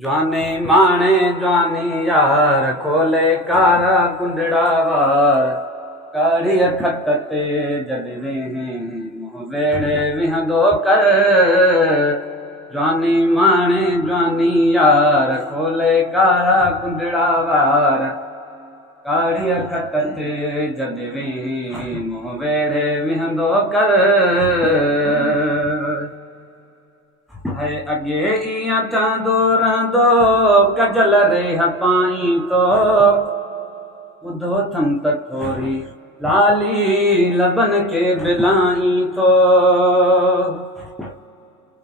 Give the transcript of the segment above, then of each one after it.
ज्वानी माणे ज्वानी यार खोले कारा कुंडड़ा वार काढ़ी खट ते जद वेही मुँह वेड़े विहंदो कर। ज्वानी माणे ज्वानी यार खोले कारा कुंडड़ा वार काढ़ी खट ते जद वेही मुँह वेड़े विहंदो कर। है अगे इयां चंदो रहंदो कजल रेह पाई तो ॿुधो थम त थोरी लाली लबन के बिलाई तो।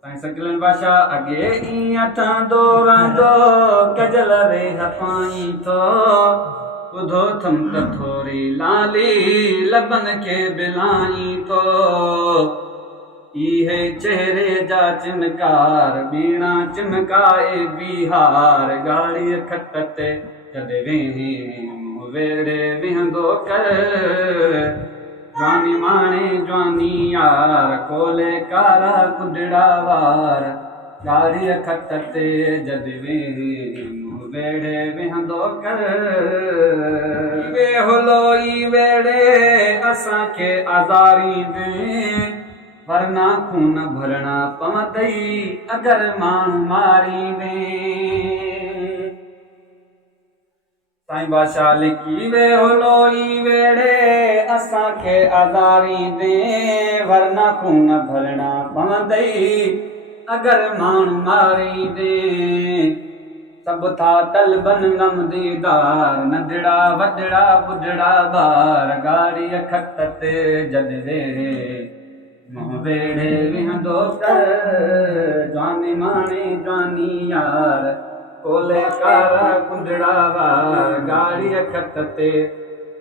साईं सकलन बादशाह अगे इयां चंदो रहंदो कजल रेह पाई तो ॿुधो थम त थोरी लाली लबन के बिलाई तो। इहे चेहरे जा चिमकार बीणा चिमकाए बिहार गाड़ी खट ते जद वेही मुँह वेड़े विहंदो कर। ज्वानी माणे ज्वानी यार खोले कारा कुंडड़ा वार गाड़ी खट ते जद वेही मुँह वेड़े विहंदो कर। वे होलो ई वेड़े असांखे आज़ारी दे वरना खून भरणा पवंदई अगर माण्हू मारी दे। साईं बादशाह लिखी वे होलो ई वेड़े असांखे आज़ारी दे वरना खून भरणा पवंदई अगर माण्हू मारी दे। सभु था तलबन गम दीदार नंढड़ा वॾड़ा ॿुढड़ा ॿार गाड़ी खट ते जद वेही मुँह वेड़े विहंदो कर। ज्वानी माणे ज्वानी यार खोले कारा कुंडड़ा वार गाड़ी खट ते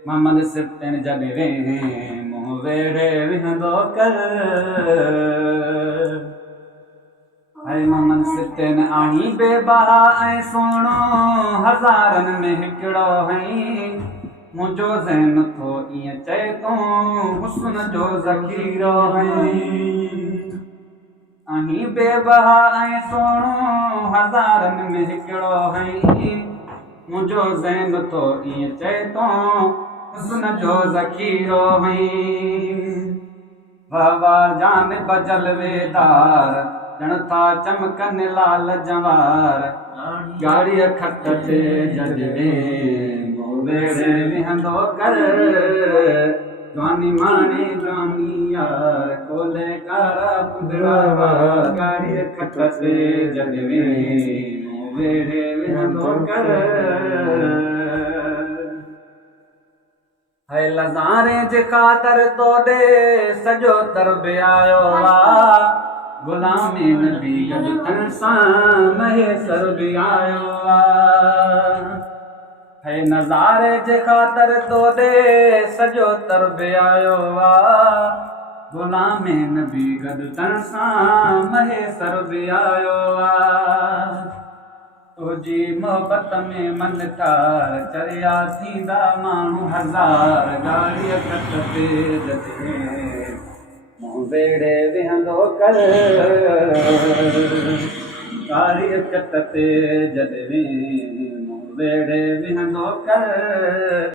मोहम्मद सिफ्तन जद वेही मुँह वेड़े विहंदो कर। हाय मोहम्मद सिफ्तन आही बेबहा ऐं सोणो हज़ारनि में हिकिड़ो हई मुझो ज़हन थो ईअं चए तो हुस्न जो ज़ख़ीरो हई। आही बेबहा ऐं सोणो हज़ारनि में हिकिड़ो हई मुझो ज़हन थो ईअं चए तो हुस्न जो ज़ख़ीरो हई। वाह वाह जान बजल वेदार ॼण था चमकन लाल जवार गाड़ी खट ते जद वेही वेड़े विहंदो कर। ज्वानी माणे ज्वानी यार खोले कारा कुंडड़ा वार गाड़ी खट ते जद वेही मुँह वेड़े विहंदो कर। है लज़ारे जे ख़ातिर तोॾे सॼो तरब आयो आ गुलामी नबी गॾु तन सां महेसर बि आयो आ। है नज़ारे जे ख़ातिर तोॾे सॼो तरब आयो आ गुलामी नबी गॾु तन सां महेसर बि आयो आ। तुंहिंजी मोहबत में मन तार चरिया थींदा माण्हू हज़ार गाड़ी खट ते जद मुँह वेड़े विहंदो कर। गाड़ी खट ते जद वेही मुँह वेड़े विहंदो कर।